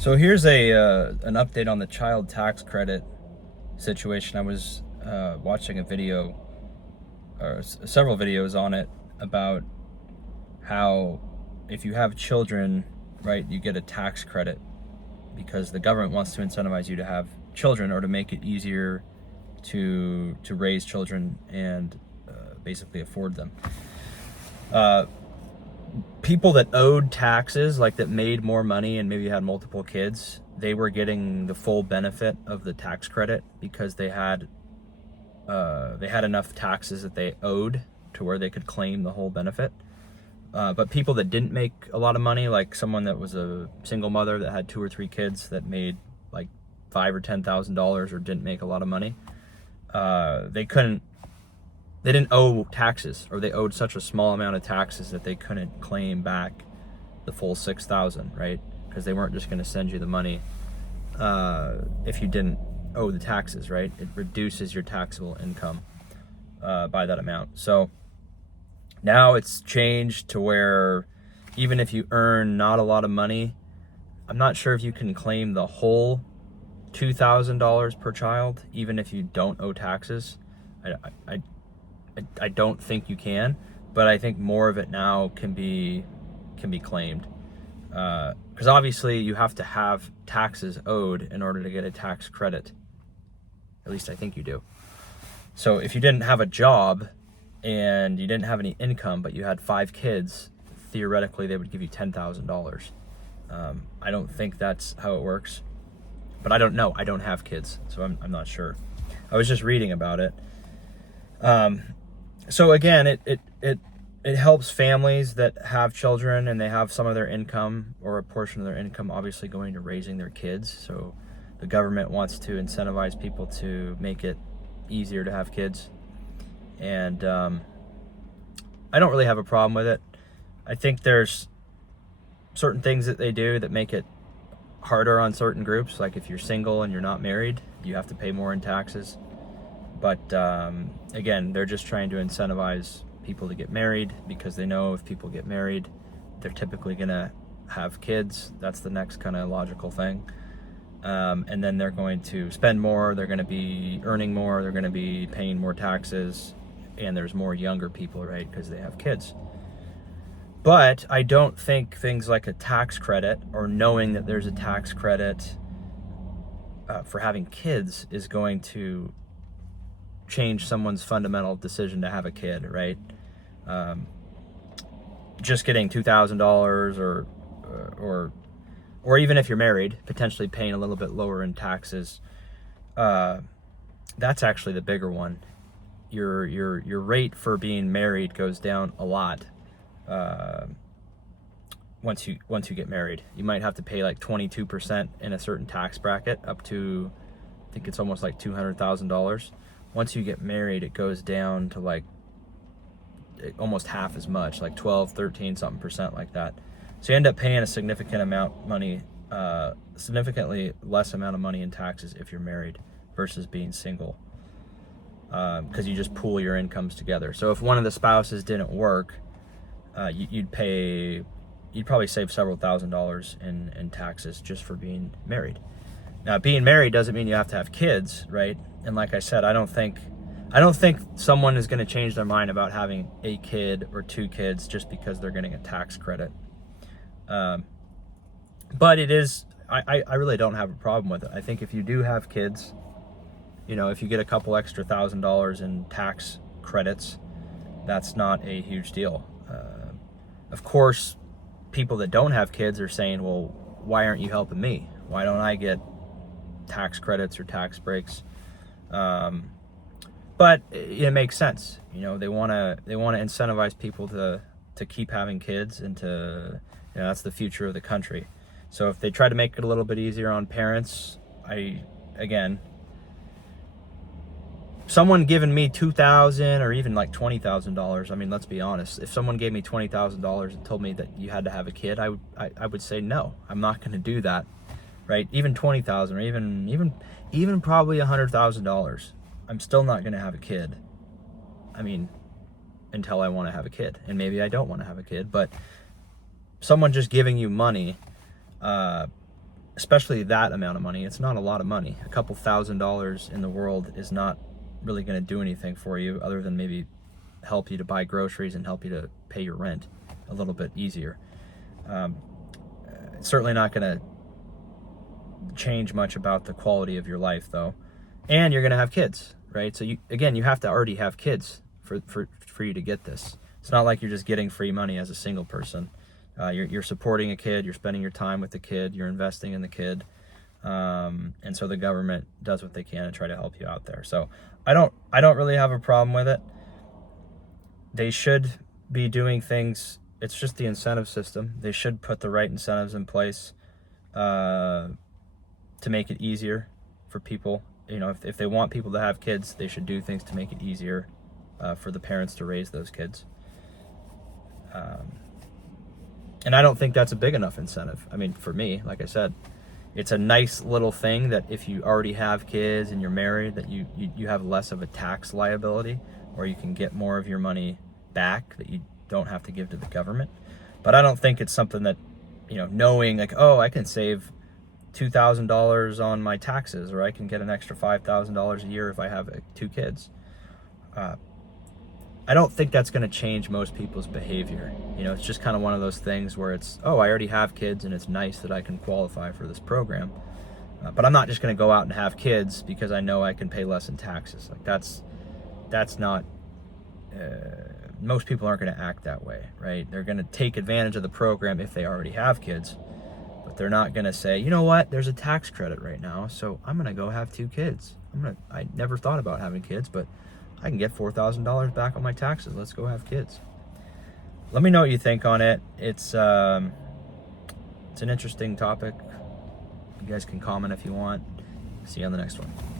So here's an update on the child tax credit situation. I was watching a video, or several videos on it, about how if you have children, right, you get a tax credit because the government wants to incentivize you to have children, or to make it easier to raise children and basically afford them. People that owed taxes, like that made more money and maybe had multiple kids, they were getting the full benefit of the tax credit because they had enough taxes that they owed to where they could claim the whole benefit. But people that didn't make a lot of money, like someone that was a single mother that had 2 or 3 kids that made like $5,000 or $10,000 or didn't make a lot of money, they didn't owe taxes, or they owed such a small amount of taxes that they couldn't claim back the full $6,000, right? Because they weren't just going to send you the money if you didn't owe the taxes, right? It reduces your taxable income by that amount. So now it's changed to where even if you earn not a lot of money, I'm not sure if you can claim the whole $2,000 per child, even if you don't owe taxes. I don't think you can, but I think more of it now can be claimed, because obviously you have to have taxes owed in order to get a tax credit. At least I think you do. So if you didn't have a job and you didn't have any income, but you had 5 kids, theoretically they would give you $10,000. I don't think that's how it works, but I don't know. I don't have kids, so I'm not sure. I was just reading about it. So again, it helps families that have children and they have some of their income, or a portion of their income, obviously going to raising their kids. So the government wants to incentivize people to make it easier to have kids. And I don't really have a problem with it. I think there's certain things that they do that make it harder on certain groups. Like if you're single and you're not married, you have to pay more in taxes. But again, they're just trying to incentivize people to get married, because they know if people get married, they're typically going to have kids. That's the next kind of logical thing. And then they're going to spend more, they're going to be earning more, they're going to be paying more taxes, and there's more younger people, right, because they have kids. But I don't think things like a tax credit, or knowing that there's a tax credit for having kids, is going to change someone's fundamental decision to have a kid, right? Just getting $2,000, or even if you're married, potentially paying a little bit lower in taxes. That's actually the bigger one. Your rate for being married goes down a lot. Once you get married, you might have to pay like 22% in a certain tax bracket, up to, I think it's almost like $200,000. Once you get married, it goes down to like almost half as much, like 12, 13 something percent, like that. So you end up paying a significantly less amount of money in taxes if you're married versus being single, because you just pool your incomes together. So if one of the spouses didn't work, you'd probably save several $1,000s in taxes just for being married. Now, being married doesn't mean you have to have kids, right? And like I said, I don't think someone is going to change their mind about having a kid or 2 kids just because they're getting a tax credit. But it is, I really don't have a problem with it. I think if you do have kids, if you get a couple extra $1,000 in tax credits, that's not a huge deal. Of course, people that don't have kids are saying, well, why aren't you helping me? Why don't I get tax credits or tax breaks? But it makes sense. They want to incentivize people to keep having kids, and that's the future of the country. So if they try to make it a little bit easier on parents, someone giving me $2,000 or even like $20,000, I mean, let's be honest. If someone gave me $20,000 and told me that you had to have a kid, I would say no. I'm not going to do that, right? Even $20,000, or even probably $100,000. I'm still not going to have a kid. I mean, until I want to have a kid, and maybe I don't want to have a kid. But someone just giving you money especially that amount of money, it's not a lot of money. A couple $1,000s in the world is not really going to do anything for you other than maybe help you to buy groceries and help you to pay your rent a little bit easier. It's certainly not going to change much about the quality of your life, though. And you're going to have kids, right? So you have to already have kids for you to get this. It's not like you're just getting free money as a single person. You're supporting a kid, you're spending your time with the kid, you're investing in the kid, and so the government does what they can to try to help you out there. So I don't really have a problem with it. They should be doing things. It's just the incentive system. They should put the right incentives in place to make it easier for people. If they want people to have kids, they should do things to make it easier for the parents to raise those kids. And I don't think that's a big enough incentive. I mean, for me, like I said, it's a nice little thing that if you already have kids and you're married, that you have less of a tax liability, or you can get more of your money back that you don't have to give to the government. But I don't think it's something that, knowing like, oh, I can save $2,000 on my taxes, or I can get an extra $5,000 a year if I have 2 kids. I don't think that's going to change most people's behavior. It's just kind of one of those things where it's, oh, I already have kids and it's nice that I can qualify for this program. But I'm not just going to go out and have kids because I know I can pay less in taxes. Like that's not, most people aren't going to act that way, right? They're going to take advantage of the program if they already have kids, but they're not going to say, you know what, there's a tax credit right now, so I'm going to go have 2 kids. I never thought about having kids, but I can get $4,000 back on my taxes. Let's go have kids. Let me know what you think on it. It's an interesting topic. You guys can comment if you want. See you on the next one.